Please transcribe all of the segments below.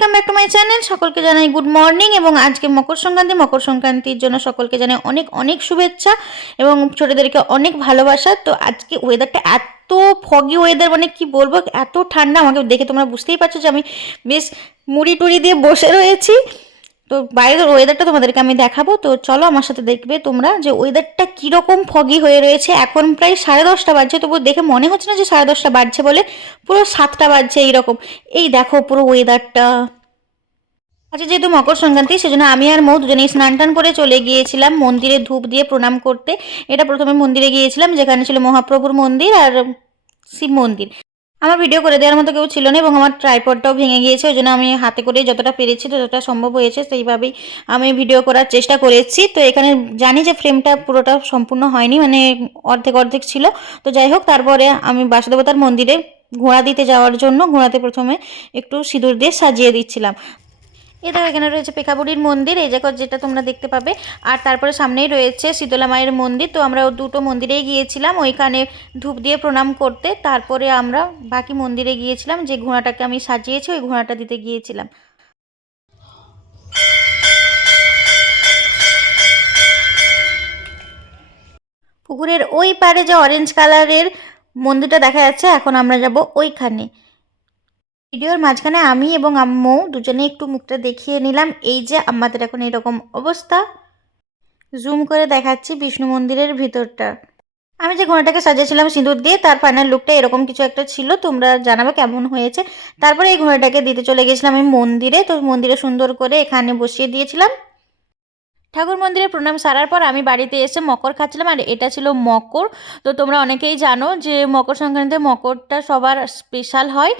Welcome back to my channel. সকলকে জানাই good morning এবং আজকে মকর সংক্রান্তির জন্য সকলকে জানাই অনেক অনেক শুভেচ্ছা এবং ছোটদেরকে অনেক ভালোবাসা। তো আজকে ওয়েদারটা এত ফগি ওয়েদার, মানে কি বলবো, এত ঠান্ডা, আমাকে দেখে তোমরা বুঝতেই পারছো যে আমি বেশ মুড়ি টুড়ি দিয়ে বসে রয়েছি। তো বাইরের ওয়েদারটা তোমাদেরকে আমি দেখাবো, তো চলো আমার সাথে দেখবে তোমরা যে ওয়েদারটা কীরকম ফগি হয়ে রয়েছে। এখন প্রায় 10:30 বাজছে, তবু দেখে মনে হচ্ছে না যে 10:30 বাজছে বলে, পুরো 7টা বাজছে এইরকম। এই দেখো পুরো ওয়েদারটা। আচ্ছা, যেহেতু মকর সংক্রান্তি সেজন্য আমি আর মৌ দুজনেই স্নান টান করে চলে গিয়েছিলাম মন্দিরে ধূপ দিয়ে প্রণাম করতে। এটা প্রথমে মন্দিরে গিয়েছিলাম, যেখানে ছিল মহাপ্রভুর মন্দির আর শিব মন্দির। আমার ভিডিও করে দেওয়ার মতো কেউ ছিল না এবং আমার ট্রাইপডটাও ভেঙে গিয়েছে, ওই জন্য আমি হাতে করে যতটা পেরেছি যতটা সম্ভব হয়েছে সেইভাবেই আমি ভিডিও করার চেষ্টা করেছি। তো এখানে জানি যে ফ্রেমটা পুরোটা সম্পূর্ণ হয়নি, মানে অর্ধেক অর্ধেক ছিল। তো যাই হোক, তারপরে আমি বাসুদেবতার মন্দিরে ঘোড়া দিতে যাওয়ার জন্য ঘোড়াতে প্রথমে একটু সিঁদুর দিয়ে সাজিয়ে দিচ্ছিলাম। এটা এখানে রয়েছে পেখাবুড়ির মন্দির, এই জায়গা যেটা তোমরা দেখতে পাবে। আর তারপরে সামনেই রয়েছে শীতলা মায়ের মন্দির। তো আমরা দুটো মন্দিরেই গিয়েছিলাম ওইখানে ধূপ দিয়ে প্রণাম করতে। তারপরে আমরা বাকি মন্দিরে গিয়েছিলাম, যে ঘোড়াটাকে আমি সাজিয়েছি ওই ঘোড়াটা দিতে গিয়েছিলাম। পুকুরের ওই পারে যে অরেঞ্জ কালারের মন্দিরটা দেখা যাচ্ছে, এখন আমরা যাব ওইখানে। ভিডিওর মাঝখানে আমি এবং আম্মু দুজনে একটু মুখটা দেখিয়ে নিলাম। এই যে আমাদের এখন এরকম অবস্থা, জুম করে দেখাচ্ছি বিষ্ণু মন্দিরের ভিতরটা। আমি যে ঘোড়াটাকে সাজিয়েছিলাম সিঁদুর দিয়ে, তার ফাইনাল লুকটা এরকম কিছু একটা ছিল, তোমরা জানাবে কেমন হয়েছে। তারপরে এই ঘোড়াটাকে দিতে চলে গেছিলাম আমি মন্দিরে। তো মন্দিরে সুন্দর করে এখানে বসিয়ে দিয়েছিলাম। ঠাকুর মন্দিরে প্রণাম সারার পর আমি বাড়িতে এসে মকর খাচ্ছিলাম, আর এটা ছিল মকর। তো তোমরা অনেকেই জানো যে মকর সংক্রান্তিতে মকরটা সবার স্পেশাল হয়।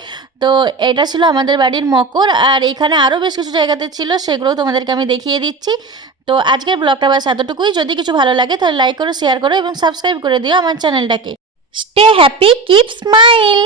তো এটা ছিল আমাদের বাড়ির মকর, আর এখানে আরও বেশ কিছু জায়গাতে ছিল, সেগুলোও তোমাদেরকে আমি দেখিয়ে দিচ্ছি। তো আজকের ব্লগটা বাস এতটুকুই। যদি কিছু ভালো লাগে তাহলে লাইক করো, শেয়ার করো এবং সাবস্ক্রাইব করে দিও আমার চ্যানেলটাকে। Stay happy, keep smile.